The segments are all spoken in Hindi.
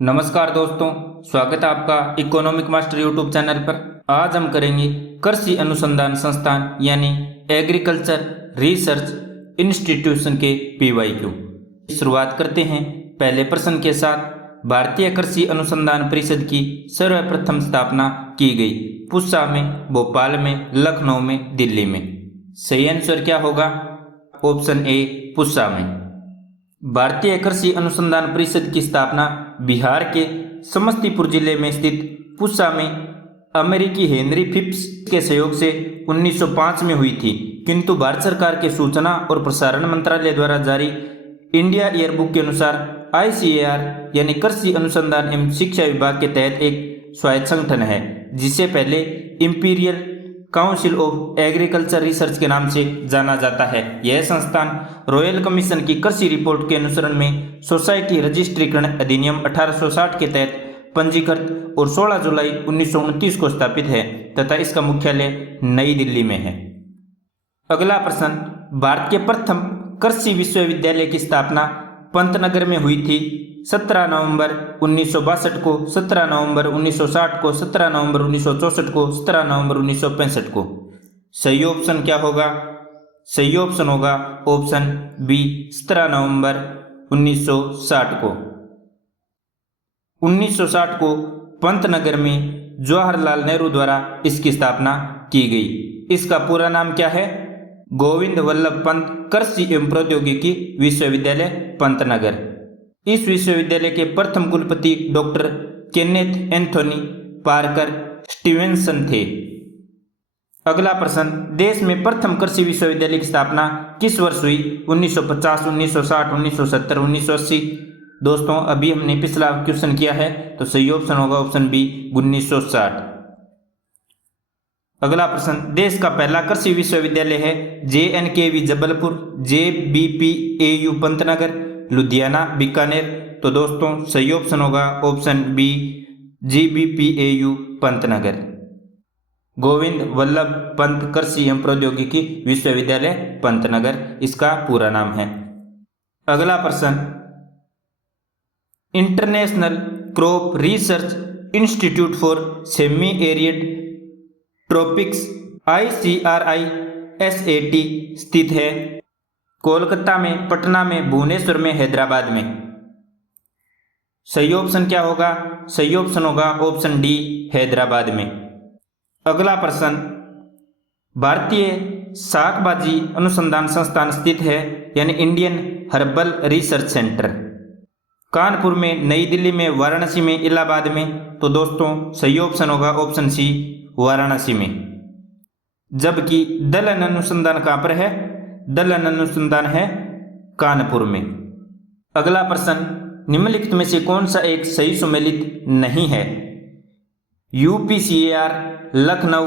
नमस्कार दोस्तों, स्वागत है आपका इकोनॉमिक मास्टर यूट्यूब चैनल पर। आज हम करेंगे कृषि अनुसंधान संस्थान यानी एग्रीकल्चर रिसर्च इंस्टीट्यूशन के पीवाईक्यू। शुरुआत करते हैं पहले प्रश्न के साथ। भारतीय कृषि अनुसंधान परिषद की सर्वप्रथम स्थापना की गई? पूसा में, भोपाल में, लखनऊ में, दिल्ली में। सही आंसर क्या होगा? ऑप्शन ए, पूसा में। भारतीय कृषि अनुसंधान परिषद की स्थापना बिहार के समस्तीपुर जिले में स्थित पूसा में अमेरिकी हेनरी फिप्स के सहयोग से 1905 में हुई थी, किंतु भारत सरकार के सूचना और प्रसारण मंत्रालय द्वारा जारी इंडिया ईयरबुक के अनुसार ICAR यानी कृषि अनुसंधान एवं शिक्षा विभाग के तहत एक स्वायत्त संगठन है, जिसे पहले imperial council of agriculture research के नाम से जाना जाता है। यह संस्थान रॉयल कमीशन की कृषि रिपोर्ट के अनुसरण में सोसाइटी रजिस्ट्रीकरण अधिनियम 1860 के तहत पंजीकृत और 16 जुलाई 1929 को स्थापित है तथा इसका मुख्यालय नई दिल्ली में है। अगला प्रश्न, भारत के प्रथम कृषि विश्वविद्यालय की स्थापना पंतनगर में हुई थी। 17 नवंबर 1962 को, 17 नवंबर 1960 को, 17 नवंबर 1964 को, 17 नवंबर 1965 को। सही ऑप्शन क्या होगा? सही ऑप्शन होगा ऑप्शन बी, 17 नवंबर 1960 को। 1960 को पंतनगर में जवाहरलाल नेहरू द्वारा इसकी स्थापना की गई। इसका पूरा नाम क्या है? गोविंद वल्लभ पंत कृषि एवं प्रौद्योगिकी विश्वविद्यालय पंतनगर। इस विश्वविद्यालय के प्रथम कुलपति doctor Kenneth Anthony Parker Stevenson थे। अगला प्रश्न, देश में प्रथम कृषि विश्वविद्यालय की स्थापना किस वर्ष हुई? 1950, 1960, 1970, 1980। दोस्तों, अभी हमने पिछला क्वेश्चन किया है, तो सही ऑप्शन होगा ऑप्शन बी, 1960। अगला प्रश्न, देश का पहला कृषि विश्वविद्यालय है JNKV जबलपुर, JBPAU पंतनगर, लुधियाना, बीकानेर। तो दोस्तों, सही ऑप्शन होगा option B, JBPAU Pantnagar. Govind Ballabh Pant कृषि एवं प्रौद्योगिकी विश्वविद्यालय पंतनगर इसका पूरा नाम है। अगला प्रश्न, international crop research institute for semi arid tropics ICRISAT स्थित है कोलकाता में, पटना में, भुवनेश्वर में, हैदराबाद में। सही ऑप्शन क्या होगा? सही ऑप्शन होगा ऑप्शन डी, हैदराबाद में। अगला प्रश्न, भारतीय शाकभाजी अनुसंधान संस्थान स्थित है यानी Indian herbal research centre Kanpur में, नई दिल्ली में, वाराणसी में, इलाहाबाद में। तो दोस्तों, सही ऑप्शन होगा ऑप्शन सी, वाराणसी में। जबकि दलहन अनुसंधान कहाँ पर है? दलहन अनुसंधान है कानपुर में। अगला प्रश्न, निम्नलिखित में से कौन सा एक सही सुमेलित नहीं है? UPCAR लखनऊ,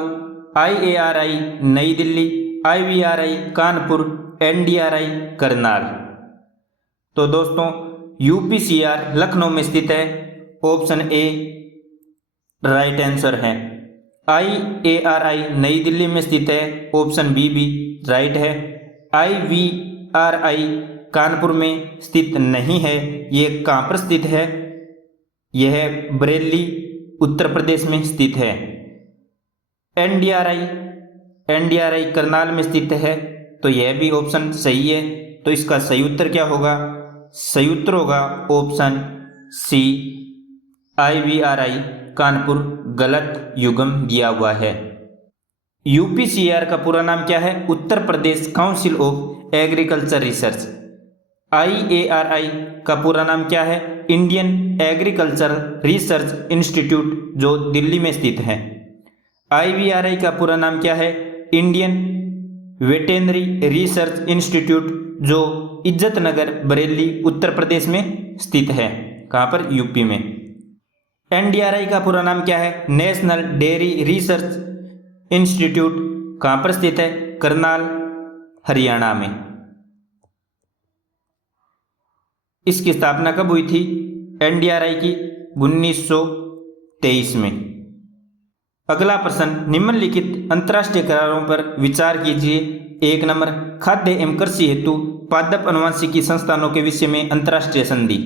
IARI नई दिल्ली, IVRI कानपुर, NDRI करनाल। तो दोस्तों, UPCAR लखनऊ में स्थित है, ऑप्शन ए राइट आंसर है। IARI नई दिल्ली में स्थित है, ऑप्शन बी भी राइट है। IVRI कानपुर में स्थित नहीं है। ये कहाँ पर स्थित है? यह बरेली उत्तर प्रदेश में स्थित है। NDRI करनाल में स्थित है, तो यह भी ऑप्शन सही है। तो इसका सही उत्तर क्या होगा? सही उत्तर होगा ऑप्शन सी, IVRI कानपुर गलत युग्म दिया हुआ है। UPCAR का पूरा नाम क्या है? Uttar Pradesh council of agriculture research. IARI का पूरा नाम क्या है? इंडियन एग्रीकल्चर रिसर्च इंस्टीट्यूट, जो दिल्ली में स्थित है। IVRI का पूरा नाम क्या है? इंडियन वेटेनरी रिसर्च इंस्टीट्यूट, जो इज्जतनगर, बरेली उत्तर प्रदेश में स्थित है। कहाँ पर? यूपी में। NDRI का पूरा नाम क्या है? नेशनल डेयरी रिसर्च इंस्टीट्यूट, कहाँ पर स्थित है? करनाल, हरियाणा में। इसकी स्थापना कब हुई थी NDRI की? 1923 में। अगला प्रश्न, निम्नलिखित अंतर्राष्ट्रीय करारों पर विचार कीजिए। 1 नंबर, खाद्य एवं कृषि हेतु पादप अनुवांशिकी संस्थानों के विषय में अंतर्राष्ट्रीय संधि।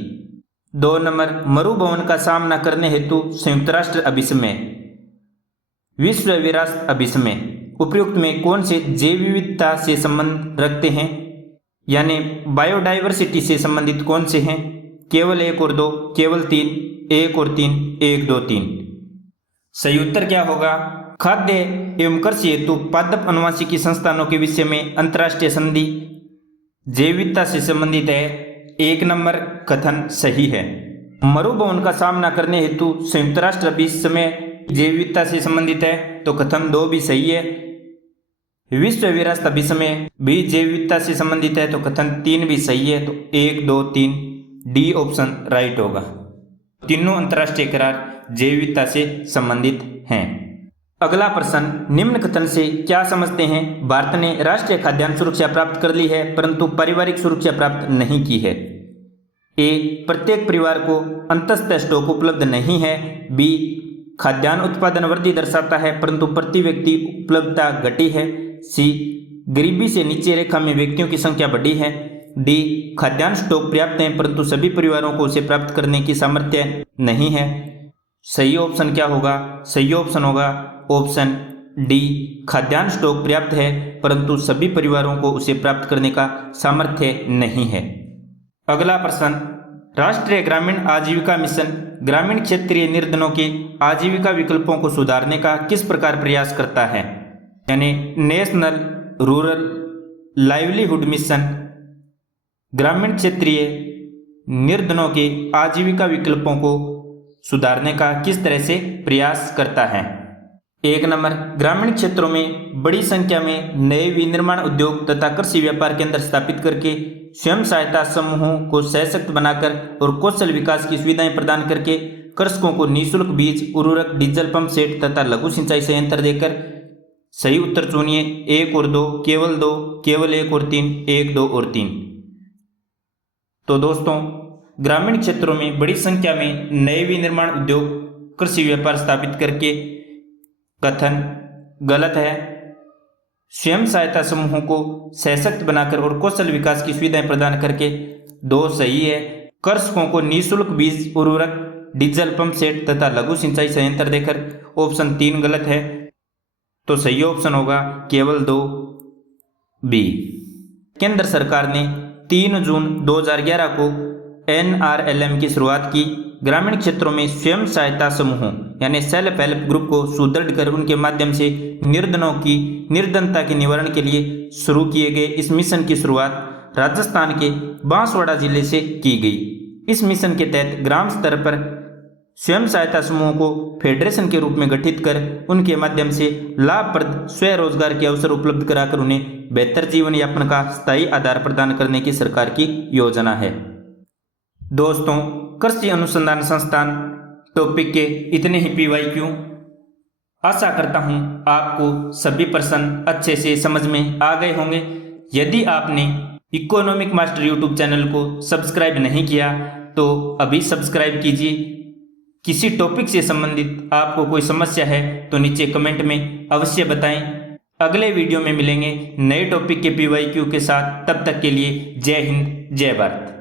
2 नंबर मरुभवन का सामना करने हेतु संयुक्त राष्ट्र अभिसमय, विश्व विरासत अभिसमय उपयुक्त में कौन से जैव विविधता से संबंध रखते हैं, यानी बायोडाइवर्सिटी से संबंधित कौन से हैं? केवल 1 और 2, केवल 3, 1 और 3, 1, 2, 3। सही उत्तर क्या होगा? खाद्य एवं कृषि हेतु पादप अनुवांशिकी संस्थानों के विषय में अंतर्राष्ट्रीय संधि जैव विविधता से संबंधित है। 1 नंबर कथन सही है। मरुभवन का सामना करने हेतु संयुक्त राष्ट्र अभिसमय जैव विविधता से संबंधित है, तो कथन 2 भी सही है। विश्व विरासत अभिसमय भी जैव विविधता से संबंधित है, तो कथन 3 भी सही है। तो 1, 2, 3 डी ऑप्शन राइट होगा। तीनों अंतर्राष्ट्रीय करार जैव विविधता से संबंधित हैं। अगला प्रश्न, निम्न कथन से क्या समझते हैं? भारत ने राष्ट्रीय खाद्यान्न सुरक्षा प्राप्त कर ली है परंतु पारिवारिक सुरक्षा प्राप्त नहीं की है। ए, प्रत्येक परिवार को अंततः स्टॉक उपलब्ध नहीं है। बी, खाद्यान्न उत्पादन वृद्धि दर्शाता है परंतु प्रति व्यक्ति उपलब्धता घटी है। सी, गरीबी से नीचे रेखा में व्यक्तियों की संख्या बढ़ी है। डी, खाद्यान्न स्टॉक पर्याप्त है परंतु सभी परिवारों को उसे प्राप्त करने की सामर्थ्य नहीं है। सही ऑप्शन क्या होगा? सही ऑप्शन होगा ऑप्शन डी, खाद्यान्न स्टॉक पर्याप्त है परंतु सभी परिवारों को उसे प्राप्त करने का सामर्थ्य नहीं है। अगला प्रश्न, राष्ट्रीय ग्रामीण आजीविका मिशन ग्रामीण क्षेत्रीय निर्धनों के आजीविका विकल्पों को सुधारने का किस प्रकार प्रयास करता है? यानी नेशनल रूरल लाइवलीहुड मिशन ग्रामीण क्षेत्रीय निर्धनों के आजीविका विकल्पों को सुधारने का किस तरह से प्रयास करता है? 1 नंबर, ग्रामीण क्षेत्रों में बड़ी संख्या में नए विनिर्माण उद्योग तथा कृषि व्यापार केंद्र स्थापित करके स्वयं सहायता समूहों को सशक्त बनाकर और कौशल विकास की सुविधाएं प्रदान करके कृषकों को निःशुल्क बीज, उर्वरक, डीजल पंप सेट तथा लघु सिंचाई संयंत्र देकर। सही उत्तर चुनिए। 1 और 2, केवल 2, केवल 1 और 3, 1, 2 और 3। तो दोस्तों, ग्रामीण क्षेत्रों में बड़ी संख्या में नए विनिर्माण उद्योग, कृषि व्यापार स्थापित करके कथन गलत है। स्वयं सहायता समूहों को सशक्त बनाकर और कौशल विकास की सुविधाएं प्रदान करके 2 सही है। कृषकों को निःशुल्क बीज, उर्वरक, डीजल पंप सेट तथा लघु सिंचाई संयंत्र देकर ऑप्शन 3 गलत है। तो सही ऑप्शन होगा केवल 2 बी। केंद्र सरकार ने 3 जून 2011 को NRLM की शुरुआत की। ग्रामीण क्षेत्रों में स्वयं सहायता समूहों यानी सेल्फ हेल्प ग्रुप को सुदृढ़ कर उनके माध्यम से निर्धनों की निर्धनता के निवारण के लिए शुरू किए गए इस मिशन की शुरुआत राजस्थान के बांसवाड़ा जिले से की गई। इस मिशन के तहत ग्राम स्तर पर स्वयं सहायता समूहों को फेडरेशन के रूप में गठित कर उनके माध्यम से लाभप्रद स्वरोजगार के अवसर उपलब्ध कराकर उन्हें बेहतर जीवन यापन का स्थायी आधार प्रदान करने की सरकार की योजना है। दोस्तों, कृषि अनुसंधान संस्थान टॉपिक के इतने ही PYQ। आशा करता हूं आपको सभी प्रश्न अच्छे से समझ में आ गए होंगे। यदि आपने इकोनॉमिक मास्टर यूट्यूब चैनल को सब्सक्राइब नहीं किया तो अभी सब्सक्राइब कीजिए। किसी टॉपिक से संबंधित आपको कोई समस्या है तो नीचे कमेंट में अवश्य बताएं। अगले वीडियो में मिलेंगे नए टॉपिक के PYQ के साथ। तब तक के लिए जय हिंद, जय भारत।